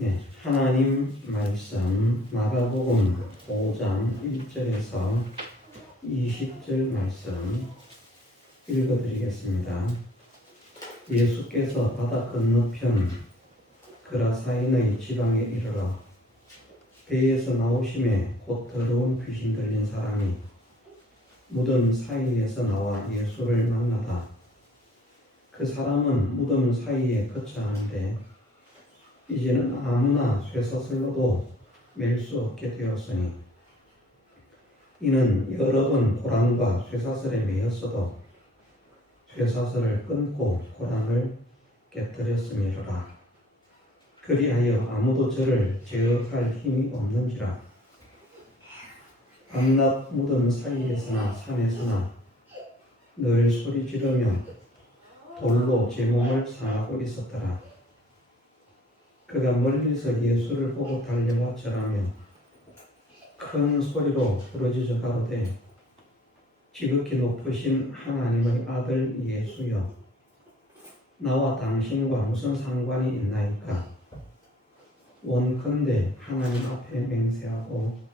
네, 하나님 말씀 마가복음 5장 1절에서 20절 말씀 읽어드리겠습니다. 예수께서 바다 건너편 그라사인의 지방에 이르러 배에서 나오심에 곧 더러운 귀신 들린 사람이 무덤 사이에서 나와 예수를 만나다. 그 사람은 무덤 사이에 거처하는데 이제는 아무나 쇠사슬로도 맬 수 없게 되었으니 이는 여러 번 고랑과 쇠사슬에 매였어도 쇠사슬을 끊고 고랑을 깨뜨렸음이로라. 그리하여 아무도 저를 제어할 힘이 없는지라. 밤낮 무덤 사이에서나 산에서나 늘 소리 지르며 돌로 제 몸을 상하고 있었더라. 그가 멀리서 예수를 보고 달려와 절하며 큰 소리로 부르짖어 가로되 지극히 높으신 하나님의 아들 예수여, 나와 당신과 무슨 상관이 있나이까? 원컨대 하나님 앞에 맹세하고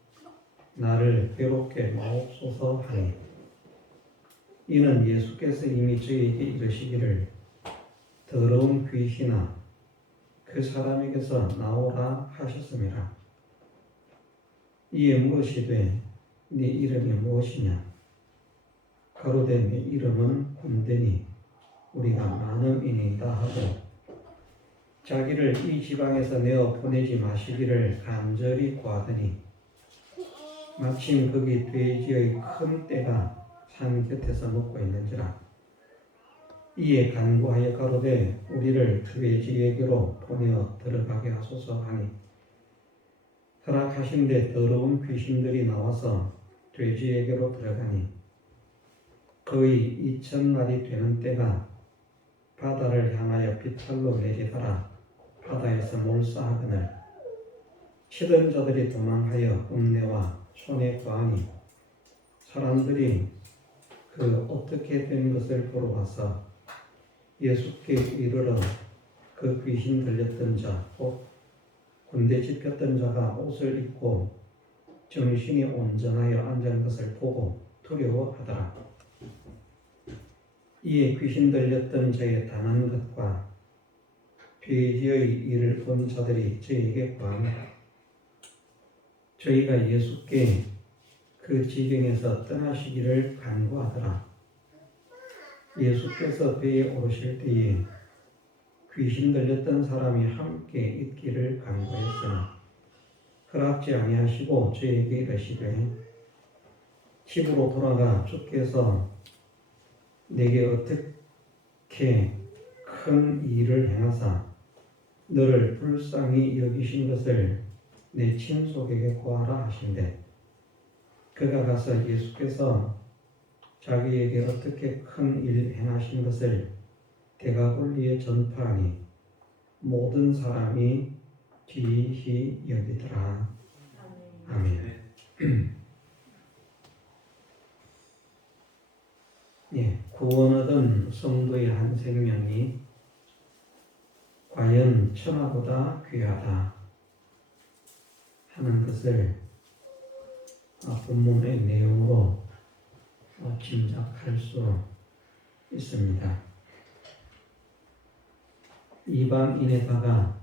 나를 괴롭게 마옵소서 하니, 이는 예수께서 이미 저에게 이르시기를 더러운 귀신아 그 사람에게서 나오라 하셨음이라. 이에 물으시되 네 이름이 무엇이냐? 가로되 내 이름은 군대니 우리가 많음이니이다 하고 자기를 이 지방에서 내어 보내지 마시기를 간절히 구하더니 마침 거기 돼지의 큰 떼가 산 곁에서 먹고 있는지라. 이에 간구하여 가로되 우리를 돼지에게로 보내어 들어가게 하소서 하니 허락하신데 더러운 귀신들이 나와서 돼지에게로 들어가니 거의 2000마리 되는 떼가 바다를 향하여 비탈로 내리더라. 바다에서 몰사하거늘 치던 자들이 도망하여 읍내와 촌에 거하니 사람들이 그 어떻게 된 것을 보러 와서 예수께 이르러 그 귀신 들렸던 자, 곧 군대 집혔던 자가 옷을 입고 정신이 온전하여 앉은 것을 보고 두려워하더라. 이에 귀신 들렸던 자의 당한 것과 돼지의 일을 본 자들이 저에게 구하며 저희가 예수께 그 지경에서 떠나시기를 간구하더라. 예수께서 배에 오르실 때에 귀신 들렸던 사람이 함께 있기를 간구했으나 허락지 아니하시고 저에게 이르시되 집으로 돌아가 주께서 내게 어떻게 큰 일을 행하사 너를 불쌍히 여기신 것을 내 친속에게 고하라 하신대. 그가 가서 예수께서 자기에게 어떻게 큰 일 행하신 것을 대가볼리에 전파하니 모든 사람이 귀히 여기더라. 아멘. 예, 구원 얻은 성도의 한 생명이 과연 천하보다 귀하다 하는 것을 본문의 내용으로 짐작할 수 있습니다. 이방인에다가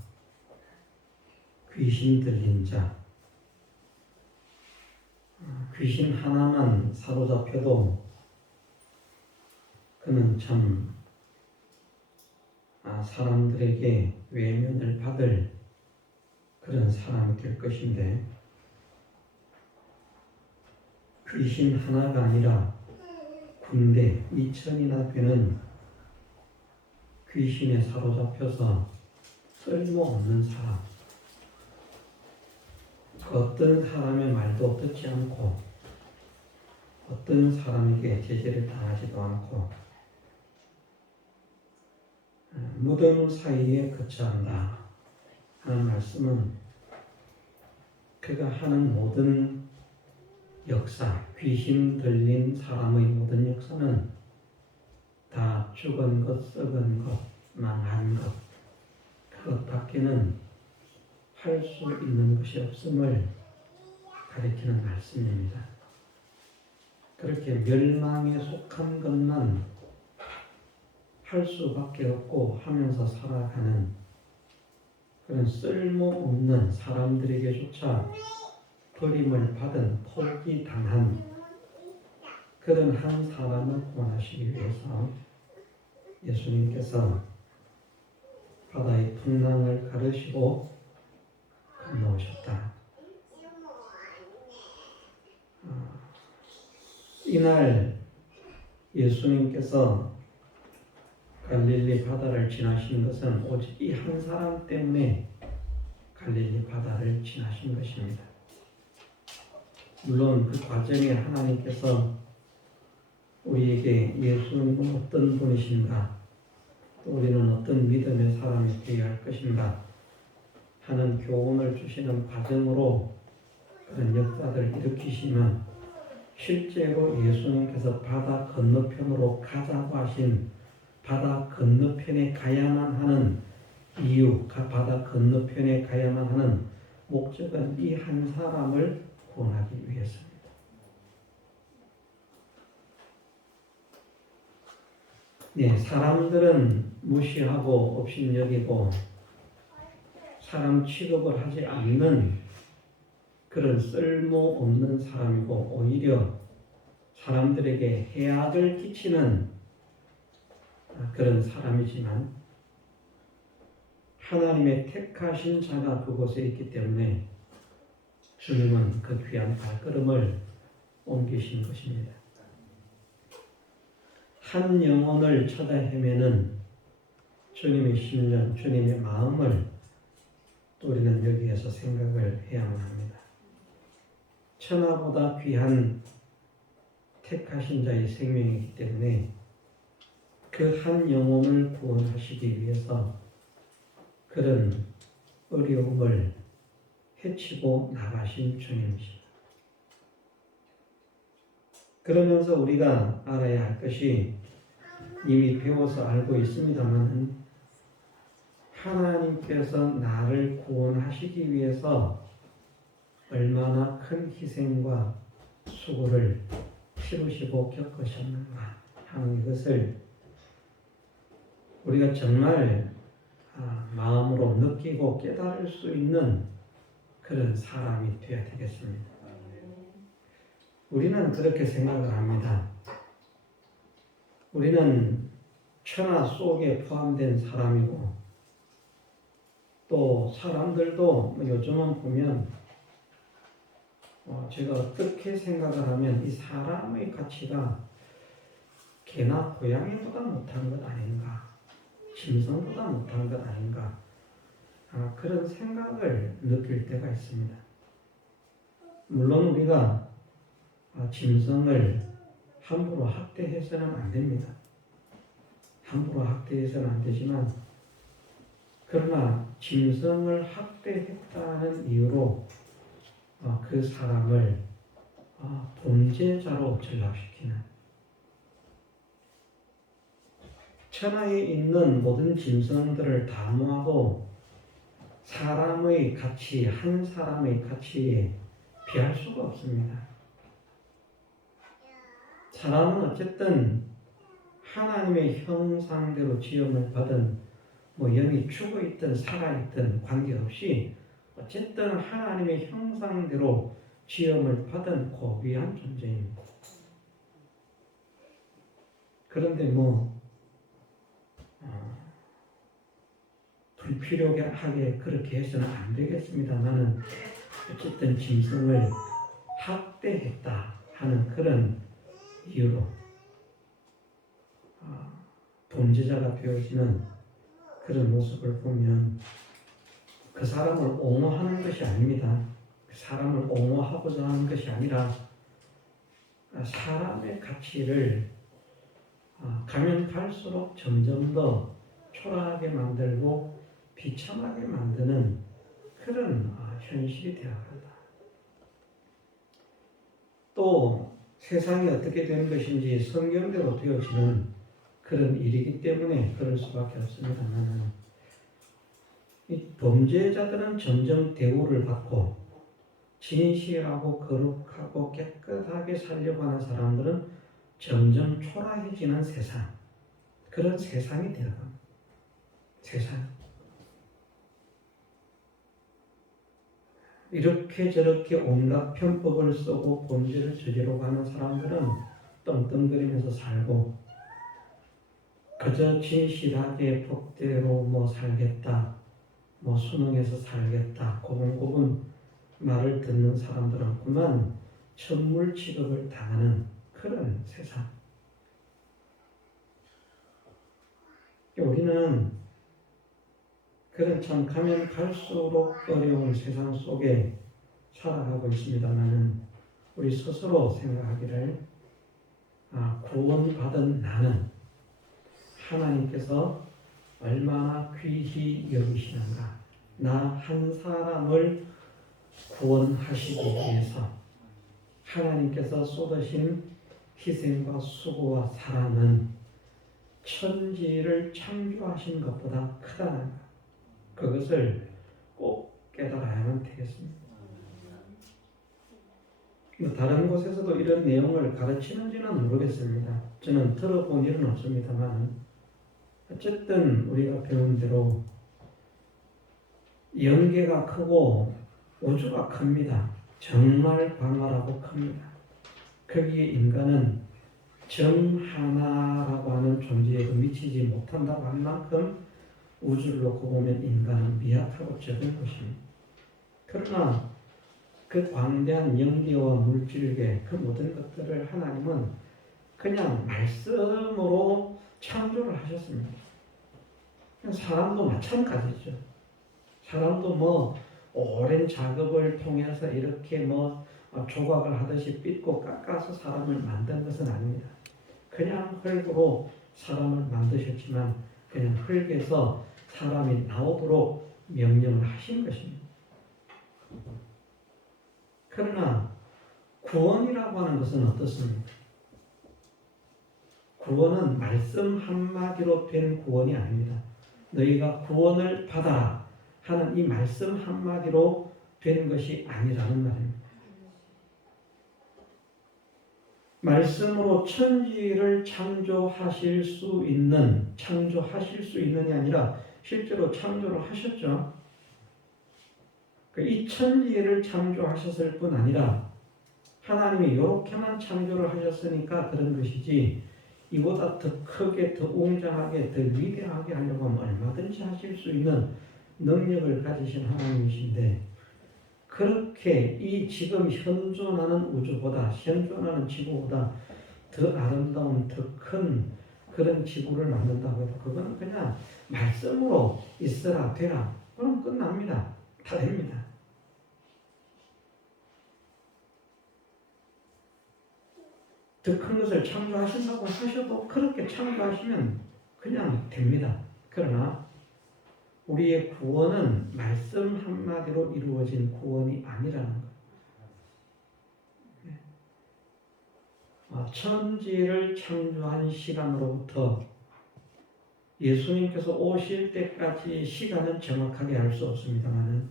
귀신 들린 자, 귀신 하나만 사로잡혀도 그는 참 사람들에게 외면을 받을 그런 사람이 될 것인데, 귀신 하나가 아니라 군대 2000이나 되는 귀신에 사로잡혀서 쓸모없는 사람, 어떤 사람의 말도 듣지 않고 어떤 사람에게 제재를 당하지도 않고 무덤 사이에 거처한다 하는 말씀은 그가 하는 모든 역사, 귀신 들린 사람의 모든 역사는 다 죽은 것, 썩은 것, 망한 것, 그것밖에는 할 수 있는 것이 없음을 가리키는 말씀입니다. 그렇게 멸망에 속한 것만 할 수밖에 없고 하면서 살아가는 그런 쓸모없는 사람들에게조차 버림을 받은 포기당한 그런 한 사람을 구원하시기 위해서 예수님께서 바다의 풍랑을 가르시고 건너오셨다. 이날 예수님께서 갈릴리 바다를 지나신 것은 오직 이 한 사람 때문에 갈릴리 바다를 지나신 것입니다. 물론 그 과정에 하나님께서 우리에게 예수님은 어떤 분이신가, 또 우리는 어떤 믿음의 사람이 되어야 할 것인가 하는 교훈을 주시는 과정으로 그런 역사들을 일으키시면 실제로 예수님께서 바다 건너편으로 가자고 하신 바다 건너편에 가야만 하는 이유, 바다 건너편에 가야만 하는 목적은 이 한 사람을 구원하기 위해서입니다. 네, 사람들은 무시하고 업신여기고 사람 취급을 하지 않는 그런 쓸모없는 사람이고 오히려 사람들에게 해악을 끼치는 그런 사람이지만 하나님의 택하신 자가 그곳에 있기 때문에 주님은 그 귀한 발걸음을 옮기신 것입니다. 한 영혼을 찾아 헤매는 주님의 심령, 주님의 마음을 또 우리는 여기에서 생각을 해야만 합니다. 천하보다 귀한 택하신 자의 생명이기 때문에 그 한 영혼을 구원하시기 위해서 그런 어려움을 헤치고 나가신 주님이십니다. 그러면서 우리가 알아야 할 것이 이미 배워서 알고 있습니다만 하나님께서 나를 구원하시기 위해서 얼마나 큰 희생과 수고를 치르시고 겪으셨는가 하는 이것을 우리가 정말 마음으로 느끼고 깨달을 수 있는 그런 사람이 되어야 되겠습니다. 우리는 그렇게 생각을 합니다. 우리는 천하 속에 포함된 사람이고 또 사람들도 요즘은 보면 제가 어떻게 생각을 하면 이 사람의 가치가 개나 고양이보다 못한 것 아닌가, 짐승보다 못한 것 아닌가, 그런 생각을 느낄 때가 있습니다. 물론 우리가 짐승을 함부로 학대해서는 안 됩니다. 함부로 학대해서는 안 되지만 그러나 짐승을 학대했다는 이유로 그 사람을 범죄자로 전락시키는, 천하에 있는 모든 짐승들을 다 모아도 사람의 가치, 한 사람의 가치에 비할 수가 없습니다. 사람은 어쨌든 하나님의 형상대로 지음을 받은 영이 죽어있든 살아있든 관계없이 어쨌든 하나님의 형상대로 지음을 받은 고귀한 존재입니다. 그런데 불필요하게 그렇게 해서는 안 되겠습니다만은 어쨌든 짐승을 학대했다 하는 그런 이유로 범죄자가 되어지는 그런 모습을 보면 그 사람을 옹호하는 것이 아닙니다. 그 사람을 옹호하고자 하는 것이 아니라 사람의 가치를 가면 갈수록 점점 더 초라하게 만들고 비참하게 만드는 그런 현실이 되어간다. 또 세상이 어떻게 되는 것인지 성경대로 되어지는 그런 일이기 때문에 그럴 수밖에 없습니다만 범죄자들은 점점 대우를 받고 진실하고 거룩하고 깨끗하게 살려고 하는 사람들은 점점 초라해지는 세상, 그런 세상이 되어갑니다. 세상. 이렇게 저렇게 온갖 편법을 쓰고 범죄를 저지르고 하는 사람들은 떵떵거리면서 살고, 그저 진실하게 법대로 살겠다, 수능해서 살겠다, 고분고분 말을 듣는 사람들은 그만 천물 취급을 당하는 그런 세상. 우리는 그런 참 가면 갈수록 어려운 세상 속에 살아가고 있습니다만, 우리 스스로 생각하기를, 구원받은 나는 하나님께서 얼마나 귀히 여기시는가, 나 한 사람을 구원하시기 위해서 하나님께서 쏟으신 희생과 수고와 사랑은 천지를 창조하신 것보다 크다는 것, 그것을 꼭 깨달아야만 되겠습니다. 다른 곳에서도 이런 내용을 가르치는지는 모르겠습니다. 저는 들어본 일은 없습니다만, 어쨌든 우리가 배운 대로 영계가 크고 우주가 큽니다. 정말 광활하고 큽니다. 거기에 인간은 점 하나라고 하는 존재에도 미치지 못한다고 할 만큼 우주를 놓고 보면 인간은 미약하고 적은 것입니다. 그러나 그 광대한 영계와 물질계, 그 모든 것들을 하나님은 그냥 말씀으로 창조를 하셨습니다. 사람도 마찬가지죠. 사람도 오랜 작업을 통해서 이렇게 조각을 하듯이 삐고 깎아서 사람을 만든 것은 아닙니다. 그냥 흙으로 사람을 만드셨지만 그냥 흙에서 사람이 나오도록 명령을 하신 것입니다. 그러나 구원이라고 하는 것은 어떻습니까? 구원은 말씀 한마디로 된 구원이 아닙니다. 너희가 구원을 받아라 하는 이 말씀 한마디로 된 것이 아니라는 말입니다. 말씀으로 천지를 창조하실 수 있는이 아니라 실제로 창조를 하셨죠. 이 천지를 창조하셨을 뿐 아니라 하나님이 이렇게만 창조를 하셨으니까 그런 것이지, 이보다 더 크게, 더 웅장하게, 더 위대하게 하려고 하면 얼마든지 하실 수 있는 능력을 가지신 하나님이신데, 그렇게 이 지금 현존하는 우주보다, 현존하는 지구보다 더 아름다운, 더 큰 그런 지구를 만든다고 해도 그건 그냥 말씀으로 있어라, 되라, 그럼 끝납니다. 다 됩니다. 더 큰 것을 창조하신다고 하셔도 그렇게 창조하시면 그냥 됩니다. 그러나 우리의 구원은 말씀 한마디로 이루어진 구원이 아니라는 것. 천지를 창조한 시간으로부터 예수님께서 오실 때까지 시간은 정확하게 알 수 없습니다만,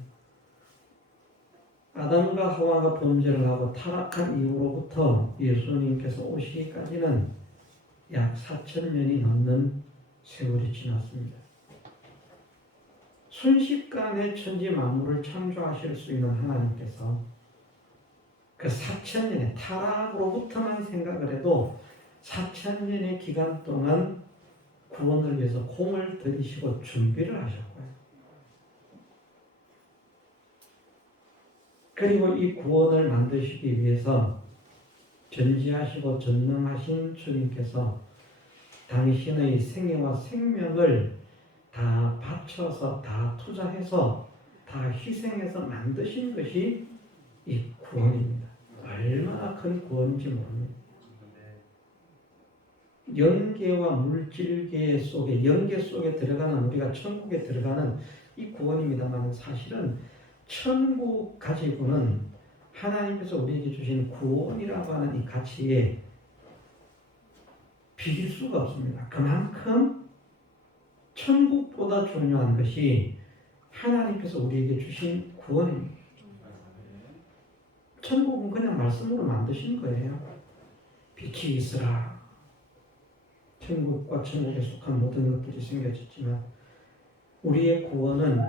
아담과 하와가 범죄를 하고 타락한 이후로부터 예수님께서 오시기까지는 약 4,000년이 넘는 세월이 지났습니다. 순식간에 천지 만물을 창조하실 수 있는 하나님께서 그 4,000년의 타락으로부터만 생각을 해도 4,000년의 기간 동안 구원을 위해서 공을 들이시고 준비를 하셨고요. 그리고 이 구원을 만드시기 위해서 전지하시고 전능하신 주님께서 당신의 생애와 생명을 다 바쳐서, 다 투자해서, 다 희생해서 만드신 것이 이 구원입니다. 얼마나 큰 구원인지 모릅니다. 영계와 물질계 속에, 영계 속에 들어가는, 우리가 천국에 들어가는 이 구원입니다만, 사실은 천국 가지고는 하나님께서 우리에게 주신 구원이라고 하는 이 가치에 비길 수가 없습니다. 그만큼 천국보다 중요한 것이 하나님께서 우리에게 주신 구원입니다. 천국은 그냥 말씀으로 만드신 거예요. 빛이 있으라. 천국과 천국에 속한 모든 것들이 생겨졌지만 우리의 구원은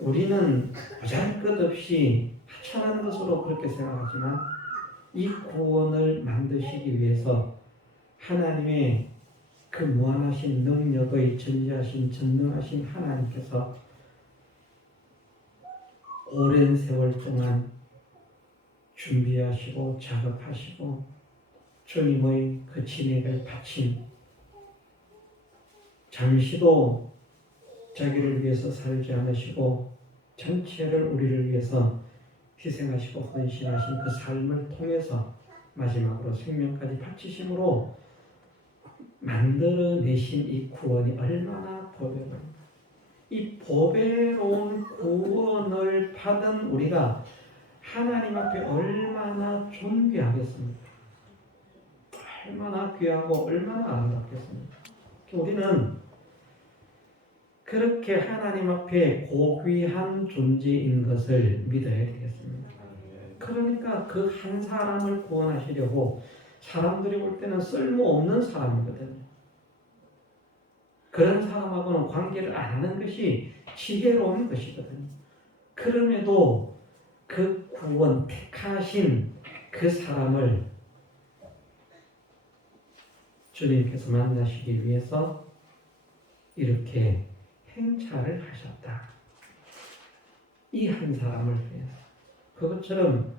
우리는 보잘것없이 하찮은 것으로 그렇게 생각하지만 이 구원을 만드시기 위해서 하나님의 그 무한하신 능력의 전지하신 전능하신 하나님께서 오랜 세월 동안 준비하시고 작업하시고 주님의 그 진액을 바친 잠시도 자기를 위해서 살지 않으시고 전체를 우리를 위해서 희생하시고 헌신하신 그 삶을 통해서 마지막으로 생명까지 바치심으로 만들어내신 이 구원이 얼마나 보배로운가. 이 보배로운 구원을 받은 우리가 하나님 앞에 얼마나 존귀하겠습니까? 얼마나 귀하고 얼마나 아름답겠습니까? 우리는 그렇게 하나님 앞에 고귀한 존재인 것을 믿어야 되겠습니다. 그러니까 그 한 사람을 구원하시려고 사람들이 볼 때는 쓸모없는 사람이거든요. 그런 사람하고는 관계를 안 하는 것이 지혜로운 것이거든요. 그럼에도 그 구원 택하신 그 사람을 주님께서 만나시기 위해서 이렇게 행차를 하셨다. 이 한 사람을 위해서. 그것처럼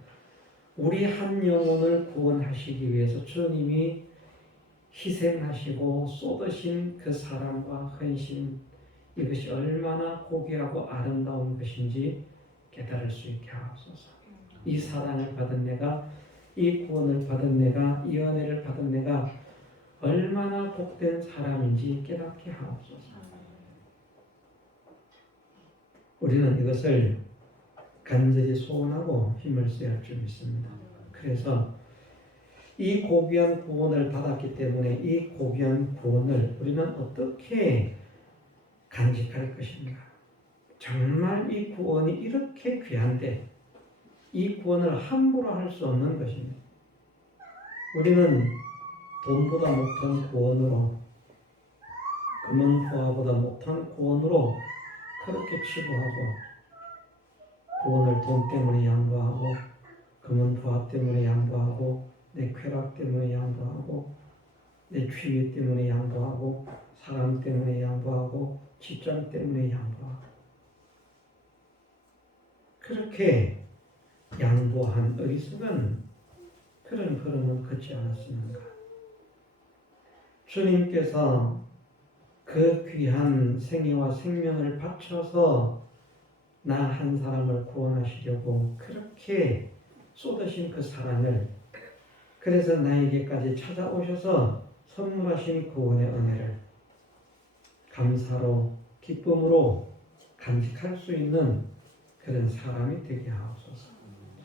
우리 한 영혼을 구원하시기 위해서 주님이 희생하시고 쏟으신 그 사랑과 헌신, 이것이 얼마나 고귀하고 아름다운 것인지 깨달을 수 있게 하옵소서. 이 사랑을 받은 내가, 이 구원을 받은 내가, 이 은혜를 받은 내가 얼마나 복된 사람인지 깨닫게 하옵소서. 우리는 이것을 간절히 소원하고 힘을 써야 할 줄 믿습니다. 그래서 이 고귀한 구원을 받았기 때문에 이 고귀한 구원을 우리는 어떻게 간직할 것인가? 정말 이 구원이 이렇게 귀한데 이 구원을 함부로 할 수 없는 것입니다. 우리는 돈보다 못한 구원으로, 금은보화보다 못한 구원으로 그렇게 치부하고 구원을 돈 때문에 양보하고 금은보화 때문에 양보하고 내 쾌락 때문에 양보하고 내 취미 때문에 양보하고 사람 때문에 양보하고 직장 때문에 양보하고 그렇게 양보한 어리석은 그런 흐름은 걷지 않았습니까? 주님께서 그 귀한 생애와 생명을 바쳐서 나 한 사람을 구원하시려고 그렇게 쏟으신 그 사랑을, 그래서 나에게까지 찾아오셔서 선물하신 구원의 은혜를 감사로 기쁨으로 간직할 수 있는 그런 사람이 되게 하옵소서.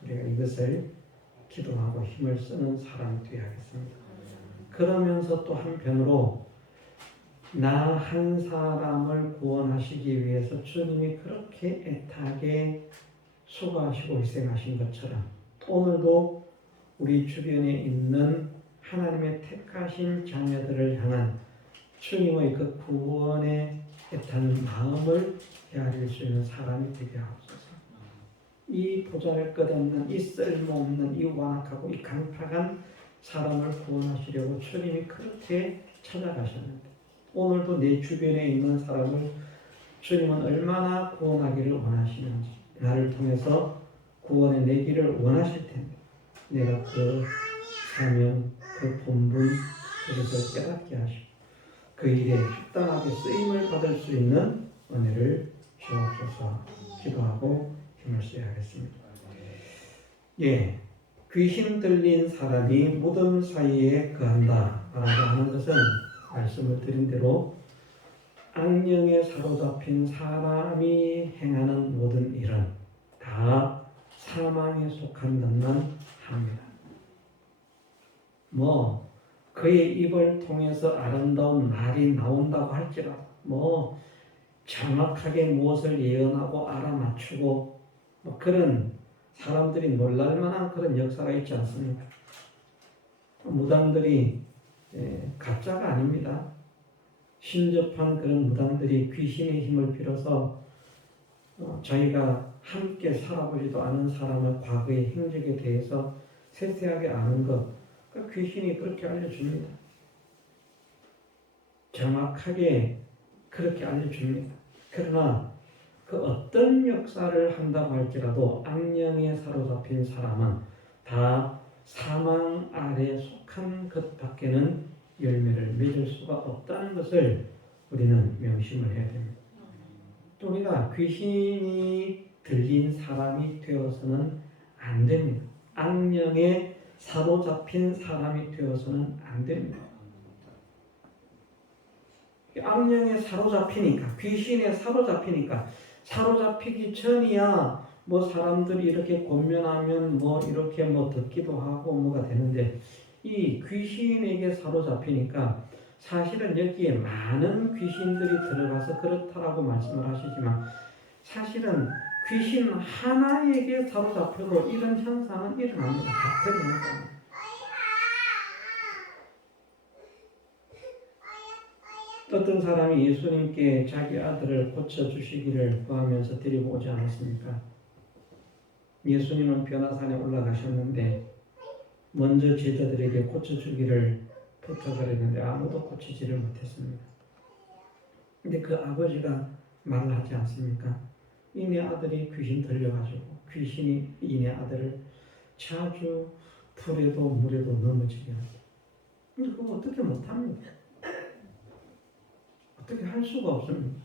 우리가 이것을 기도하고 힘을 쓰는 사람이 되어야 하겠습니다. 그러면서 또 한편으로 나 한 사람을 구원하시기 위해서 주님이 그렇게 애타게 수고하시고 희생하신 것처럼 오늘도 우리 주변에 있는 하나님의 택하신 자녀들을 향한 주님의 그 구원에 애타는 마음을 헤아릴 수 있는 사람이 되게 하옵소서. 이 보잘것없는, 이 쓸모없는, 이 완악하고 이 강팍한 사람을 구원하시려고 주님이 그렇게 찾아가셨는데 오늘도 내 주변에 있는 사람을 주님은 얼마나 구원하기를 원하시는지, 나를 통해서 구원해 내기를 원하실 텐데 내가 그 사명, 그 본분, 그것을 깨닫게 하시고 그 일에 합당하게 쓰임을 받을 수 있는 은혜를 주옵소서. 기도하고 힘을 써야 하겠습니다. 예, 귀신 들린 사람이 무덤 사이에 거한다 라고 하는 것은 말씀을 드린 대로 악령에 사로잡힌 사람이 행하는 모든 일은 다 사망에 속한다만 합니다. 그의 입을 통해서 아름다운 말이 나온다고 할지라도 정확하게 무엇을 예언하고 알아맞추고 뭐 그런 사람들이 놀랄 만한 그런 역사가 있지 않습니까? 무당들이 가짜가 아닙니다. 신접한 그런 무당들이 귀신의 힘을 빌어서 자기가 함께 살아보지도 않은 사람의 과거의 행적에 대해서 세세하게 아는 것, 그 귀신이 그렇게 알려줍니다. 정확하게 그렇게 알려줍니다. 그러나 그 어떤 역사를 한다고 할지라도 악령에 사로잡힌 사람은 다 사망 아래 속한 것 밖에는 열매를 맺을 수가 없다는 것을 우리는 명심을 해야 됩니다. 또 우리가 귀신이 들린 사람이 되어서는 안 됩니다. 악령에 사로잡힌 사람이 되어서는 안 됩니다. 악령에 사로잡히니까, 귀신에 사로잡히니까, 사로잡히기 전이야 뭐 사람들이 이렇게 권면하면 뭐 이렇게 뭐 듣기도 하고 뭐가 되는데, 이 귀신에게 사로잡히니까 사실은 여기에 많은 귀신들이 들어가서 그렇다라고 말씀을 하시지만, 사실은 귀신 하나에게 사로잡혀도 이런 현상은 일어납니다. 같은 현상. 어떤 사람이 예수님께 자기 아들을 고쳐주시기를 구하면서 데리고 오지 않았습니까? 예수님은 변화산에 올라가셨는데 먼저 제자들에게 고쳐주기를 부탁을 했는데 아무도 고치지를 못했습니다. 근데 그 아버지가 말을 하지 않습니까? 이내 아들이 귀신 들려가지고 귀신이 이내 아들을 자주 불에도 물에도 넘어지게 합니다. 근데 그거 어떻게 못합니까? 어떻게 할 수가 없습니다.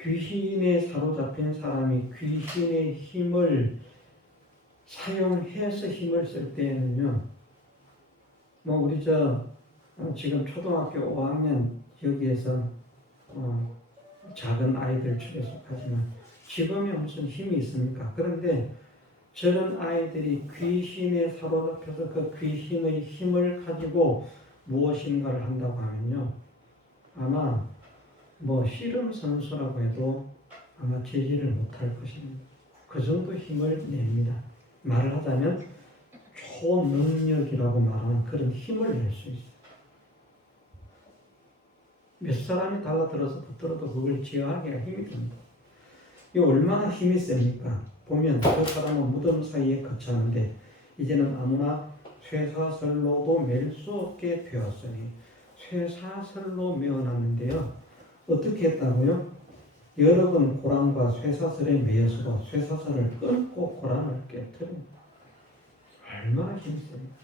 귀신에 사로잡힌 사람이 귀신의 힘을 사용해서 힘을 쓸 때에는요, 뭐 우리 지금 초등학교 5학년 여기에서 작은 아이들 축에 속하지만 지금이 무슨 힘이 있습니까? 그런데 저런 아이들이 귀신에 사로잡혀서 그 귀신의 힘을 가지고 무엇인가를 한다고 하면요, 아마 뭐 씨름 선수라고 해도 아마 제지를 못할 것입니다. 그 정도 힘을 냅니다. 말을 하자면 초능력이라고 말하는 그런 힘을 낼 수 있어요. 몇 사람이 달라들어서 붙들어도 그걸 제어하기가 힘이 듭니다. 이 얼마나 힘이 셉니까? 보면 그 사람은 무덤 사이에 거처하는데 이제는 아무나 쇠사슬로도 맬 수 없게 되었으니, 쇠사슬로 메어놨는데요, 어떻게 했다고요? 여러 번 고랑과 쇠사슬에 매여서 쇠사슬을 끊고 고랑을 깨뜨립니다. 얼마나 힘이 셉니까?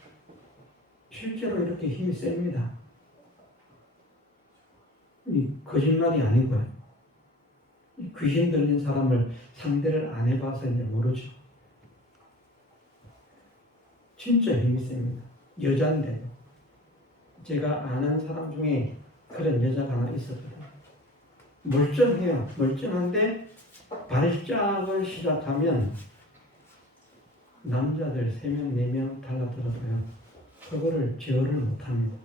실제로 이렇게 힘이 셉니다. 이 거짓말이 아니고요. 이 귀신 들린 사람을 상대를 안 해봐서 이제 모르죠. 진짜 힘이 셉니다. 여자인데도. 제가 아는 사람 중에 그런 여자가 하나 있었거든요. 멀쩡해요. 멀쩡한데 발작을 시작하면 남자들 3명, 4명 달라들어도요, 그거를 제어를 못합니다.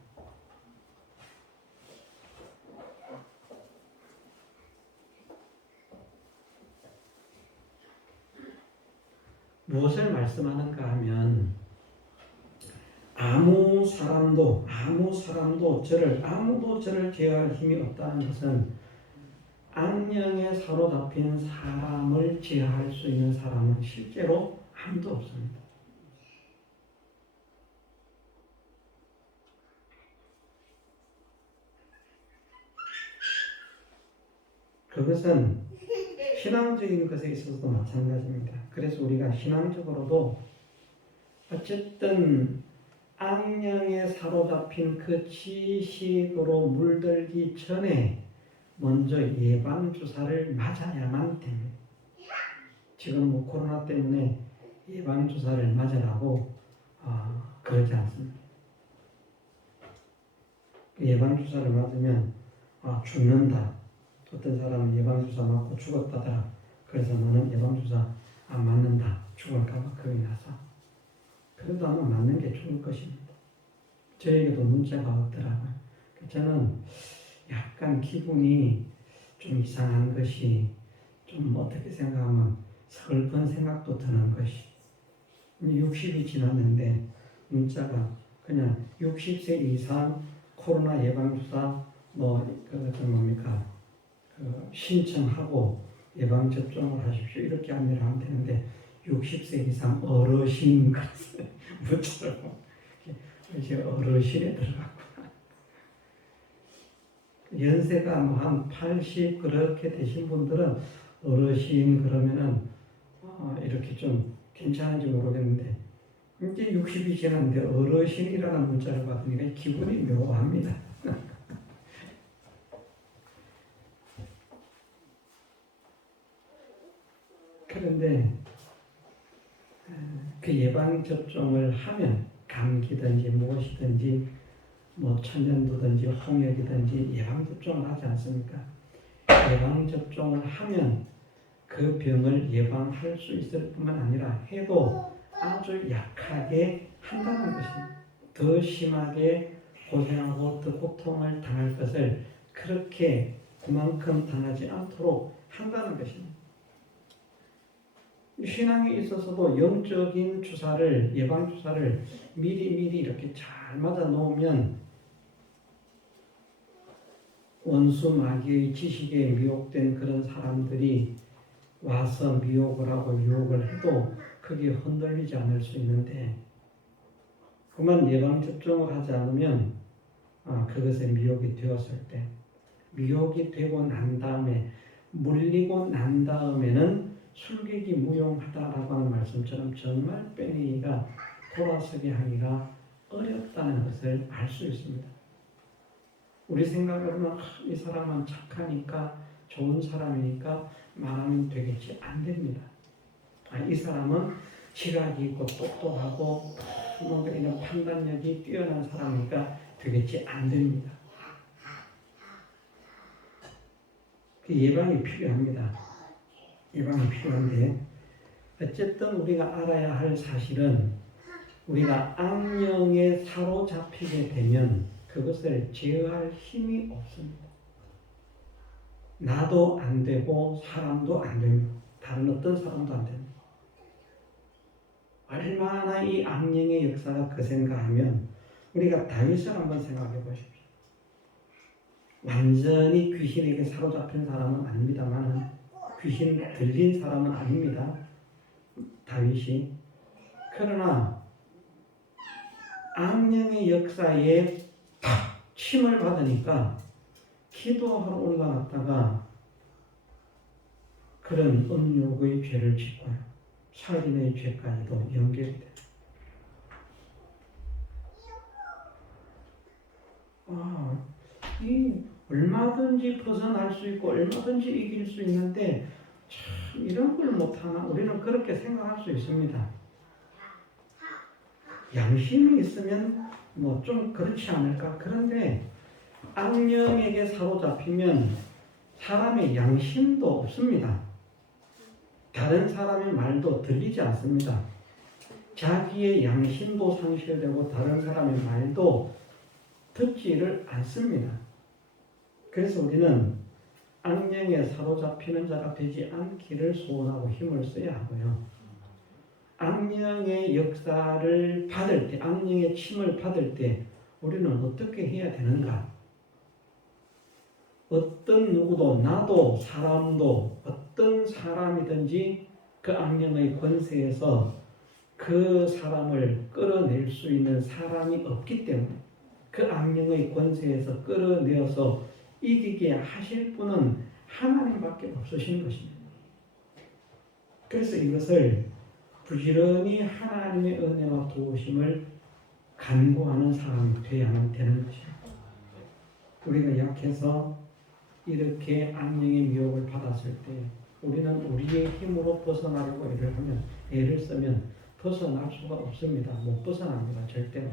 무엇을 말씀하는가 하면 아무도 저를 제어할 힘이 없다는 것은 악령에 사로잡힌 사람을 제어할 수 있는 사람은 실제로 아무도 없습니다. 그것은 신앙적인 것에 있어서도 마찬가지입니다. 그래서 우리가 신앙적으로도 어쨌든 악령에 사로잡힌 그 지식으로 물들기 전에 먼저 예방주사를 맞아야만 됩니다. 지금 뭐 코로나 때문에 예방주사를 맞으라고 그러지 않습니다. 예방주사를 맞으면 죽는다. 어떤 사람은 예방주사 맞고 죽었다더라. 그래서 너는 예방주사 안 맞는다. 죽을까봐 겁이 나서. 그래도 아마 맞는 게 좋을 것입니다. 저에게도 문자가 왔더라고요. 저는 약간 기분이 좀 이상한 것이, 좀 어떻게 생각하면 슬픈 생각도 드는 것이, 60이 지났는데 문자가 그냥 60세 이상 코로나 예방주사 뭡니까? 신청하고 예방접종을 하십시오. 이렇게 안내를 하면 되는데 60세 이상 어르신 같은 문자로 이제 어르신에 들어갔구나. 연세가 뭐 한 80 그렇게 되신 분들은 어르신 그러면은 이렇게 좀 괜찮은지 모르겠는데, 이제 60이 지났는데 어르신이라는 문자를 받으니까 기분이 묘합니다. 그런데 그 예방접종을 하면 감기든지 무엇이든지 뭐 천연두든지 홍역이든지 예방접종을 하지 않습니까? 예방접종을 하면 그 병을 예방할 수 있을 뿐만 아니라 해도 아주 약하게 한다는 것입니다. 더 심하게 고생하고 더 고통을 당할 것을 그렇게 그만큼 당하지 않도록 한다는 것입니다. 신앙에 있어서도 영적인 주사를, 예방주사를 미리 이렇게 잘 맞아 놓으면 원수 마귀의 지식에 미혹된 그런 사람들이 와서 미혹을 하고 유혹을 해도 크게 흔들리지 않을 수 있는데, 그만 예방접종을 하지 않으면 그것에 미혹이 되었을 때, 미혹이 되고 난 다음에, 물리고 난 다음에는 술객이 무용하다라고 하는 말씀처럼 정말 빼내기가, 돌아서게 하기가 어렵다는 것을 알 수 있습니다. 우리 생각으로는 이 사람은 착하니까, 좋은 사람이니까 말하면 되겠지. 안 됩니다. 이 사람은 지각이 있고 똑똑하고 뭔가 이런 판단력이 뛰어난 사람이니까 되겠지. 안 됩니다. 예방이 필요합니다. 예방이 필요한데, 어쨌든 우리가 알아야 할 사실은, 우리가 악령에 사로잡히게 되면 그것을 제어할 힘이 없습니다. 나도 안 되고 사람도 안 됩니다. 다른 어떤 사람도 안 됩니다. 얼마나 이 악령의 역사가 거센가 하면, 우리가 다윗을 한번 생각해 보십시오. 완전히 귀신에게 사로잡힌 사람은 아닙니다만, 귀신 들린 사람은 아닙니다. 다윗이. 그러나 악령의 역사에 탁 침을 받으니까 기도하러 올라갔다가 그런 음욕의 죄를 짓고요, 살인의 죄까지도 연결이 돼요. 이 얼마든지 벗어날 수 있고 얼마든지 이길 수 있는데 참 이런 걸 못하나, 우리는 그렇게 생각할 수 있습니다. 양심이 있으면 뭐 좀 그렇지 않을까. 그런데 악령에게 사로잡히면 사람의 양심도 없습니다. 다른 사람의 말도 들리지 않습니다. 자기의 양심도 상실되고 다른 사람의 말도 듣지를 않습니다. 그래서 우리는 악령에 사로잡히는 자가 되지 않기를 소원하고 힘을 써야 하고요. 악령의 역사를 받을 때, 악령의 침을 받을 때 우리는 어떻게 해야 되는가? 어떤 누구도, 나도, 사람도, 어떤 사람이든지 그 악령의 권세에서 그 사람을 끌어낼 수 있는 사람이 없기 때문에, 그 악령의 권세에서 끌어내어서 이기게 하실 분은 하나님밖에 없으신 것입니다. 그래서 이것을 부지런히 하나님의 은혜와 도우심을 간구하는 사람이 되어야만 되는 것입니다. 우리가 약해서 이렇게 악령의 미혹을 받았을 때 우리는 우리의 힘으로 벗어나려고 애를 쓰면 벗어날 수가 없습니다. 못 벗어납니다. 절대로.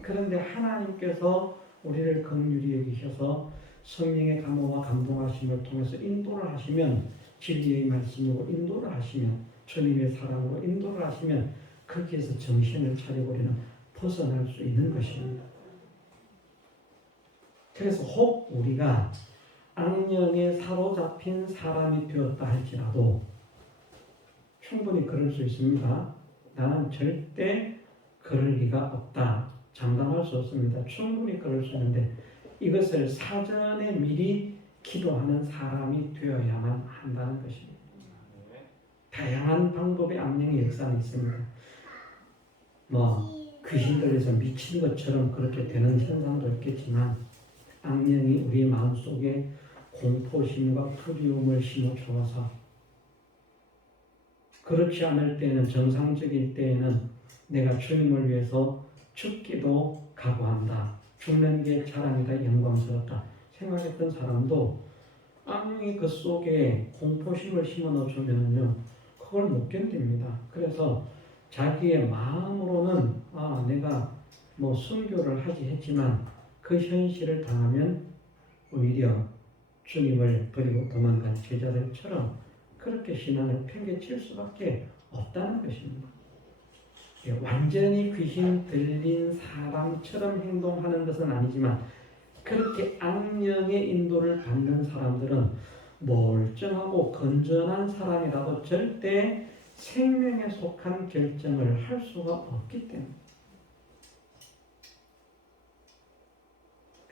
그런데 하나님께서 우리를 긍휼히 여기셔서 성령의 감화와 감동하심을 통해서 인도를 하시면, 진리의 말씀으로 인도를 하시면, 주님의 사랑으로 인도를 하시면 거기에서 정신을 차리고 우리는 벗어날 수 있는 것입니다. 그래서 혹 우리가 악령에 사로잡힌 사람이 되었다 할지라도 충분히 그럴 수 있습니다. 나는 절대 그럴 리가 없다. 장담할 수 없습니다. 충분히 그럴 수 있는데 이것을 사전에 미리 기도하는 사람이 되어야만 한다는 것입니다. 다양한 방법의 악령의 역사는 있습니다. 귀신 들려서 미친 것처럼 그렇게 되는 현상도 있겠지만 악령이 우리 마음속에 공포심과 두려움을 심어주어서 그렇지 않을 때는 정상적일 때에는 내가 주님을 위해서 죽기도 각오한다. 죽는 게 자랑이다. 영광스럽다. 생각했던 사람도 악령이 그 속에 공포심을 심어 넣어주면요 그걸 못 견딥니다. 그래서 자기의 마음으로는 내가 순교를 하지 했지만 그 현실을 당하면 오히려 주님을 버리고 도망간 제자들처럼 그렇게 신앙을 팽개칠 수밖에 없다는 것입니다. 완전히 귀신 들린 사람처럼 행동하는 것은 아니지만 그렇게 악령의 인도를 받는 사람들은 멀쩡하고 건전한 사람이라도 절대 생명에 속한 결정을 할 수가 없기 때문에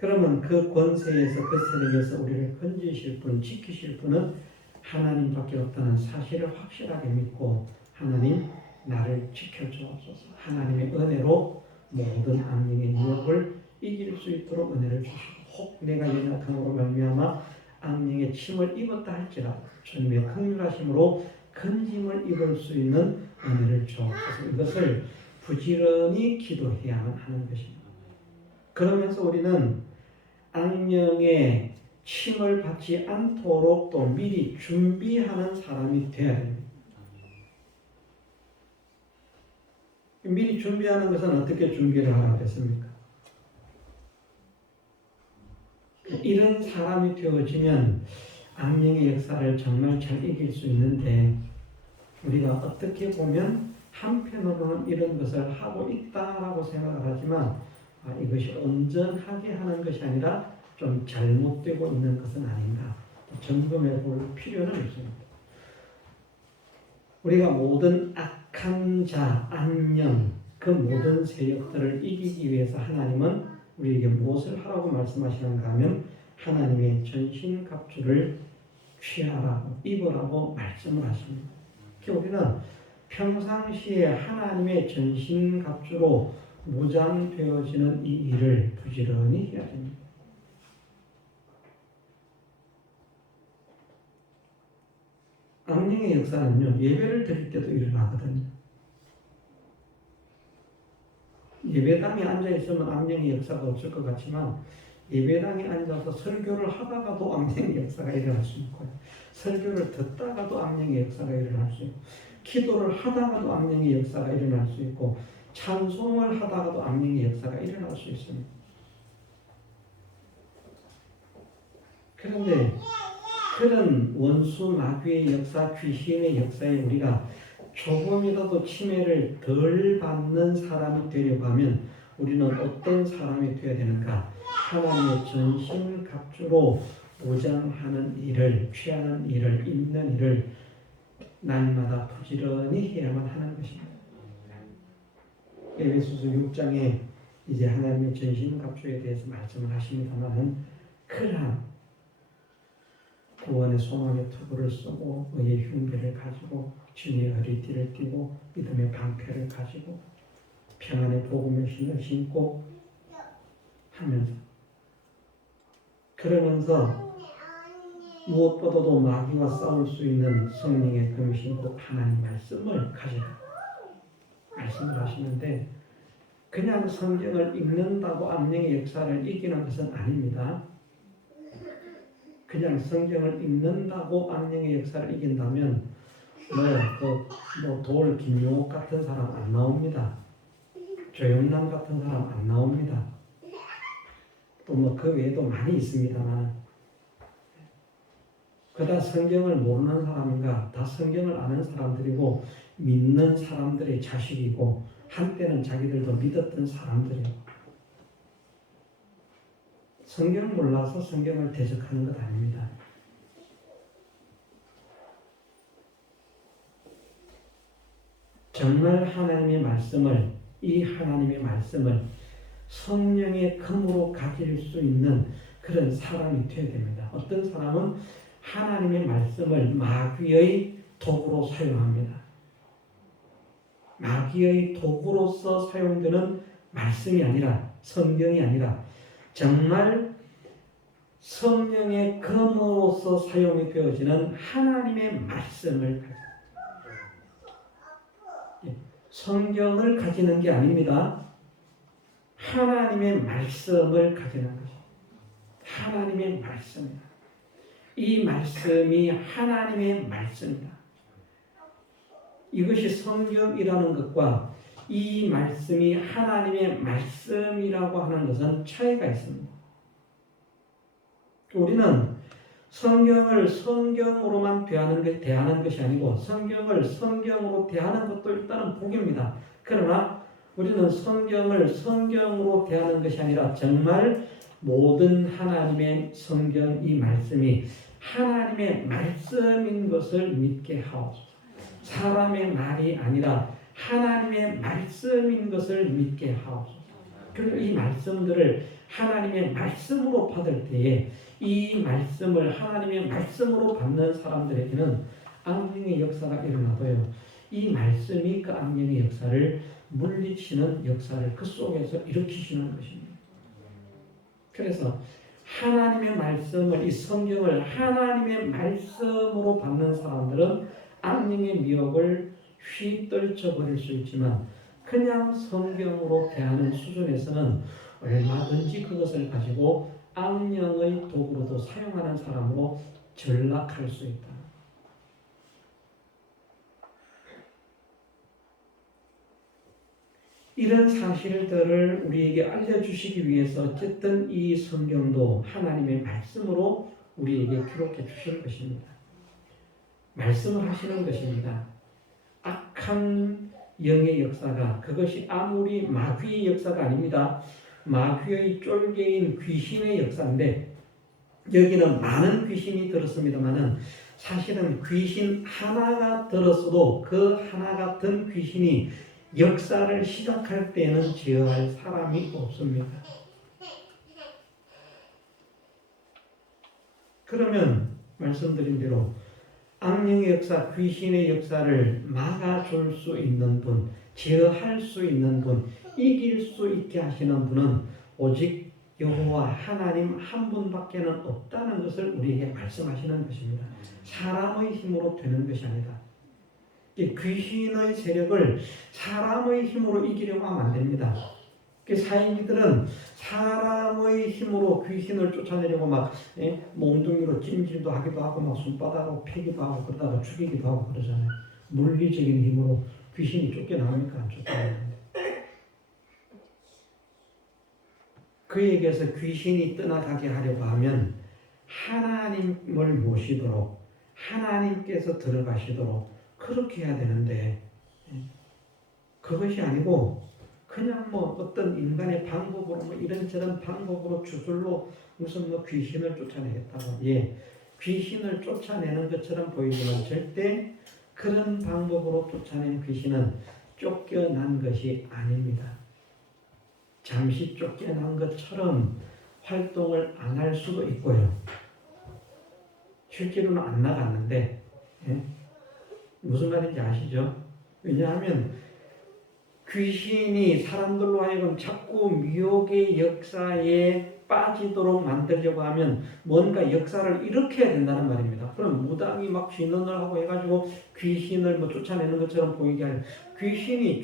그러면 그 권세에서 그 세력에서 우리를 건지실 분, 지키실 분은 하나님밖에 없다는 사실을 확실하게 믿고 하나님 나를 지켜주옵소서. 하나님의 은혜로 모든 악령의 유혹을 이길 수 있도록 은혜를 주시고 혹 내가 연약함으로 말미암아 악령의 침을 입었다 할지라도 주님의 긍휼하심으로 건짐을 입을 수 있는 은혜를 주옵소서. 이것을 부지런히 기도해야만 하는 것입니다. 그러면서 우리는 악령의 침을 받지 않도록 또 미리 준비하는 사람이 되어야 됩니다. 미리 준비하는 것은 어떻게 준비를 하라고 했습니까? 이런 사람이 되어지면 악령의 역사를 정말 잘 이길 수 있는데 우리가 어떻게 보면 한편으로는 이런 것을 하고 있다라고 생각을 하지만 이것이 온전하게 하는 것이 아니라 좀 잘못되고 있는 것은 아닌가 점검해 볼 필요는 있습니다. 우리가 모든 악한 자, 악령, 그 모든 세력들을 이기기 위해서 하나님은 우리에게 무엇을 하라고 말씀하시는가 하면 하나님의 전신갑주를 취하라고 입으라고 말씀을 하십니다. 우리는 평상시에 하나님의 전신갑주로 무장되어지는 이 일을 부지런히 해야 됩니다. 악령의 역사는요 예배를 드릴 때도 일어나거든요. 예배당에 앉아있으면 악령의 역사가 없을 것 같지만 예배당에 앉아서 설교를 하다가도 악령의 역사가 일어날 수 있고요. 설교를 듣다가도 악령의 역사가 일어날 수 있고 기도를 하다가도 악령의 역사가 일어날 수 있고 찬송을 하다가도 악령의 역사가 일어날 수 있습니다. 그런데 그런 원수 마귀의 역사, 귀신의 역사에 우리가 조금이라도 침해를 덜 받는 사람이 되려고 하면 우리는 어떤 사람이 되어야 되는가? 하나님의 전신갑주로 무장하는 일을, 취하는 일을, 입는 일을 날마다 부지런히 해야만 하는 것입니다. 에베소서 6장에 이제 하나님의 전신갑주에 대해서 말씀을 하십니다만 그러한 구원의 소망의 투구를 쓰고 의의 흉배를 가지고 진리의 허리띠를 띠고 믿음의 방패를 가지고 평안의 복음의 신을 신고 하면서 그러면서 무엇보다도 마귀와 싸울 수 있는 성령의 금신국 하나님 말씀을 가져라 말씀을 하시는데 그냥 성경을 읽는다고 악령의 역사를 이기는 것은 아닙니다. 그냥 성경을 읽는다고 악령의 역사를 이긴다면 돌 김용옥 같은 사람 안 나옵니다. 조영남 같은 사람 안 나옵니다. 또 그 외에도 많이 있습니다만 그다 성경을 모르는 사람인가? 다 성경을 아는 사람들이고 믿는 사람들의 자식이고 한때는 자기들도 믿었던 사람들이에요. 성경을 몰라서 성경을 대적하는 것 아닙니다. 정말 하나님의 말씀을, 이 하나님의 말씀을 성령의 검으로 가질 수 있는 그런 사람이 되어야 됩니다. 어떤 사람은 하나님의 말씀을 마귀의 도구로 사용합니다. 마귀의 도구로서 사용되는 말씀이 아니라, 성경이 아니라 정말 성령의 검으로서 사용이 되어지는 하나님의 말씀을, 성경을 가지는 게 아닙니다. 하나님의 말씀을 가지는 것입니다. 하나님의 말씀입니다. 이 말씀이 하나님의 말씀이다. 이것이 성경이라는 것과 이 말씀이 하나님의 말씀이라고 하는 것은 차이가 있습니다. 우리는 성경을 성경으로만 대하는 것이 아니고 성경을 성경으로 대하는 것도 일단은 복입니다. 그러나 우리는 성경을 성경으로 대하는 것이 아니라 정말 모든 하나님의 성경 이 말씀이 하나님의 말씀인 것을 믿게 하옵소서. 사람의 말이 아니라 하나님의 말씀인 것을 믿게 하옵소서. 그리고 이 말씀들을 하나님의 말씀으로 받을 때에 이 말씀을 하나님의 말씀으로 받는 사람들에게는 악령의 역사가 일어나도요, 이 말씀이 그 악령의 역사를 물리치는 역사를 그 속에서 일으키시는 것입니다. 그래서 하나님의 말씀을, 이 성경을 하나님의 말씀으로 받는 사람들은 악령의 미혹을 휘떨쳐버릴 수 있지만 그냥 성경으로 대하는 수준에서는 얼마든지 그것을 가지고 악령의 도구로도 사용하는 사람으로 전락할 수 있다. 이런 사실들을 우리에게 알려주시기 위해서 어쨌든 이 성경도 하나님의 말씀으로 우리에게 기록해 주시는 것입니다. 말씀을 하시는 것입니다. 악한 영의 역사가, 그것이 아무리 마귀의 역사가 아닙니다. 마귀의 쫄개인 귀신의 역사인데 여기는 많은 귀신이 들었습니다만은 사실은 귀신 하나가 들었어도 그 하나 같은 귀신이 역사를 시작할 때는 제어할 사람이 없습니다. 그러면 말씀드린 대로 악령의 역사, 귀신의 역사를 막아줄 수 있는 분, 제어할 수 있는 분, 이길 수 있게 하시는 분은 오직 여호와 하나님 한 분밖에는 없다는 것을 우리에게 말씀하시는 것입니다. 사람의 힘으로 되는 것이 아니다. 귀신의 세력을 사람의 힘으로 이기려고 하면 안 됩니다. 사인이들은 사람의 힘으로 귀신을 쫓아내려고 막 몽둥이로 찜질도 하기도 하고 막 손바닥으로 패기도 하고 그러다가 죽이기도 하고 그러잖아요. 물리적인 힘으로 귀신이 쫓겨나옵니까? 안 쫓겨나옵니다. 그에게서 귀신이 떠나가게 하려고 하면 하나님을 모시도록 하나님께서 들어가시도록 그렇게 해야 되는데 그것이 아니고 그냥 뭐 어떤 인간의 방법으로 뭐 이런저런 방법으로 주술로 무슨 뭐 귀신을 쫓아내겠다고, 귀신을 쫓아내는 것처럼 보이지만 절대 그런 방법으로 쫓아낸 귀신은 쫓겨난 것이 아닙니다. 잠시 쫓겨난 것처럼 활동을 안 할 수도 있고요. 실제로는 안 나갔는데, 무슨 말인지 아시죠? 왜냐하면 귀신이 사람들로 하여금 자꾸 미혹의 역사에 빠지도록 만들려고 하면 뭔가 역사를 일으켜야 된다는 말입니다. 그럼 무당이 막 진언을 하고 해가지고 귀신을 뭐 쫓아내는 것처럼 보이게 하는, 귀신이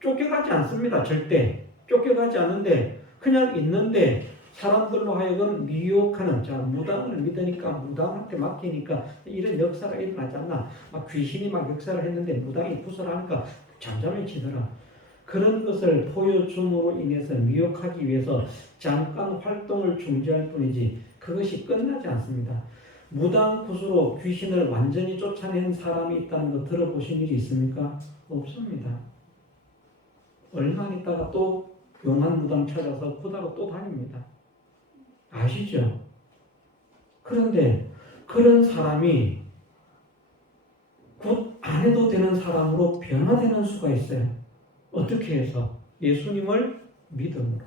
쫓겨가지 않습니다. 절대 쫓겨가지 않는데 그냥 있는데 사람들로 하여금 미혹하는, 자 무당을 믿으니까 무당한테 맡기니까 이런 역사가 일어나지 않나. 막 귀신이 막 역사를 했는데 무당이 구설하니까 잠잠해지더라. 그런 것을 보여줌으로 인해서 미혹하기 위해서 잠깐 활동을 중지할 뿐이지 그것이 끝나지 않습니다. 무당 구수로 귀신을 완전히 쫓아낸 사람이 있다는 거 들어보신 일이 있습니까? 없습니다. 얼마 있다가 또 용한 무당 찾아서 그다가 또 다닙니다. 아시죠? 그런데 그런 사람이 곧 안 해도 되는 사람으로 변화되는 수가 있어요. 어떻게 해서? 예수님을 믿음으로.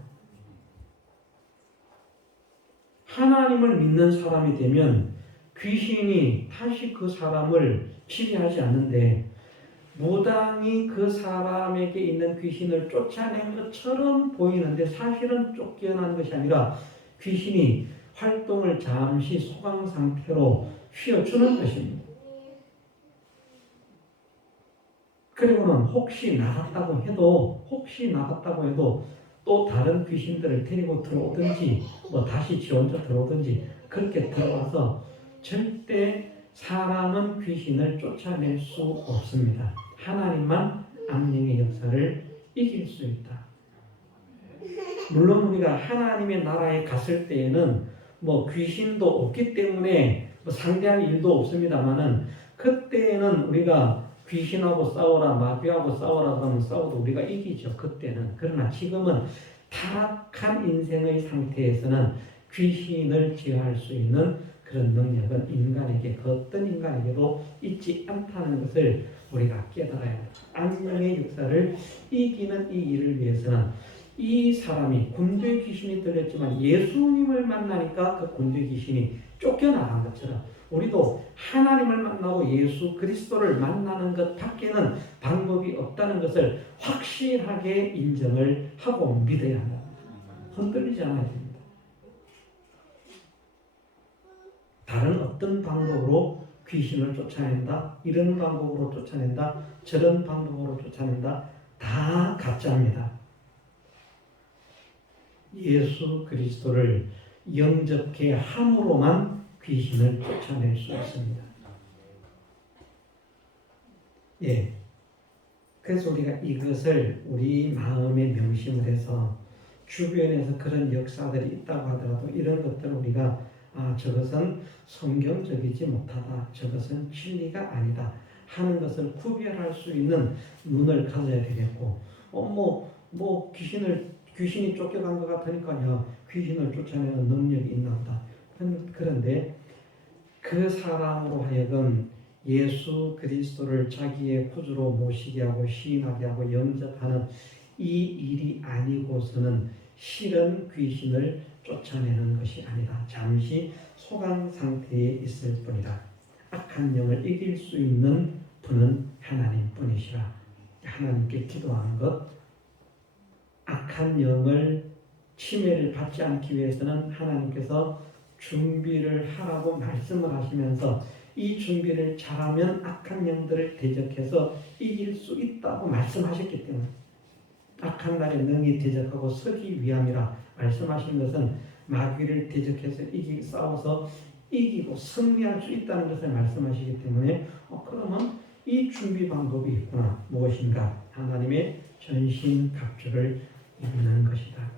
하나님을 믿는 사람이 되면 귀신이 다시 그 사람을 치료하지 않는데 무당이 그 사람에게 있는 귀신을 쫓아낸 것처럼 보이는데 사실은 쫓겨난 것이 아니라 귀신이 활동을 잠시 소강 상태로 쉬어주는 것입니다. 그리고는 혹시 나갔다고 해도 또 다른 귀신들을 데리고 들어오든지 다시 지 혼자 들어오든지 그렇게 들어와서 절대 사람은 귀신을 쫓아낼 수 없습니다. 하나님만 악령의 역사를 이길 수 있다. 물론 우리가 하나님의 나라에 갔을 때에는 귀신도 없기 때문에 상대할 일도 없습니다만은 그때에는 우리가 귀신하고 싸워라, 마귀하고 싸워라 그러면 싸워도 우리가 이기죠. 그때는. 그러나 지금은 타락한 인생의 상태에서는 귀신을 제어할 수 있는 그런 능력은 인간에게, 그 어떤 인간에게도 있지 않다는 것을 우리가 깨달아야 합니다. 악령의 역사를 이기는 이 일을 위해서는 이 사람이 군대 귀신이 들렸지만 예수님을 만나니까 그 군대 귀신이 쫓겨나간 것처럼 우리도 하나님을 만나고 예수 그리스도를 만나는 것 밖에는 방법이 없다는 것을 확실하게 인정을 하고 믿어야 한다. 흔들리지 않아야 됩니다. 다른 어떤 방법으로 귀신을 쫓아낸다, 이런 방법으로 쫓아낸다, 저런 방법으로 쫓아낸다, 다 가짜입니다. 예수 그리스도를 영접케 함으로만 귀신을 쫓아낼 수 있습니다. 예. 그래서 우리가 이것을 우리 마음에 명심을 해서 주변에서 그런 역사들이 있다고 하더라도 이런 것들을 우리가 저것은 성경적이지 못하다, 저것은 진리가 아니다 하는 것을 구별할 수 있는 눈을 가져야 되겠고, 귀신이 쫓겨간 것 같으니까 귀신을 쫓아내는 능력이 있나 보다. 그런데 그 사람으로 하여금 예수 그리스도를 자기의 구주로 모시게 하고 시인하게 하고 영접하는 이 일이 아니고서는 실은 귀신을 쫓아내는 것이 아니라 잠시 소강 상태에 있을 뿐이다. 악한 영을 이길 수 있는 분은 하나님뿐이시라. 하나님께 기도하는 것, 악한 영을 침해를 받지 않기 위해서는 하나님께서 준비를 하라고 말씀을 하시면서 이 준비를 잘하면 악한 영들을 대적해서 이길 수 있다고 말씀하셨기 때문에 악한 날에 능히 대적하고 서기 위함이라 말씀하신 것은 마귀를 대적해서 싸워서 이기고 승리할 수 있다는 것을 말씀하시기 때문에 그러면 이 준비 방법이 있구나. 무엇인가? 하나님의 전신갑주를 입는 것이다.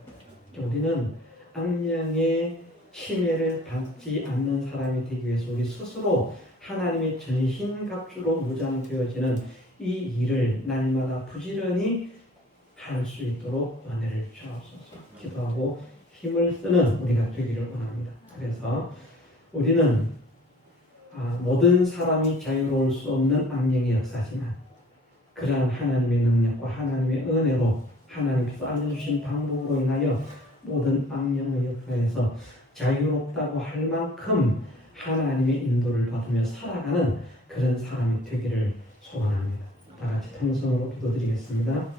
우리는 악령의 침해를 받지 않는 사람이 되기 위해서 우리 스스로 하나님의 전신갑주로 무장되어지는 이 일을 날마다 부지런히 할 수 있도록 은혜를 주옵소서. 기도하고 힘을 쓰는 우리가 되기를 원합니다. 그래서 우리는 모든 사람이 자유로울 수 없는 악령의 역사지만 그러한 하나님의 능력과 하나님의 은혜로 하나님께서 알려주신 방법으로 인하여 모든 악령의 역사에서 자유롭다고 할 만큼 하나님의 인도를 받으며 살아가는 그런 사람이 되기를 소원합니다. 다 같이 통성으로 기도드리겠습니다.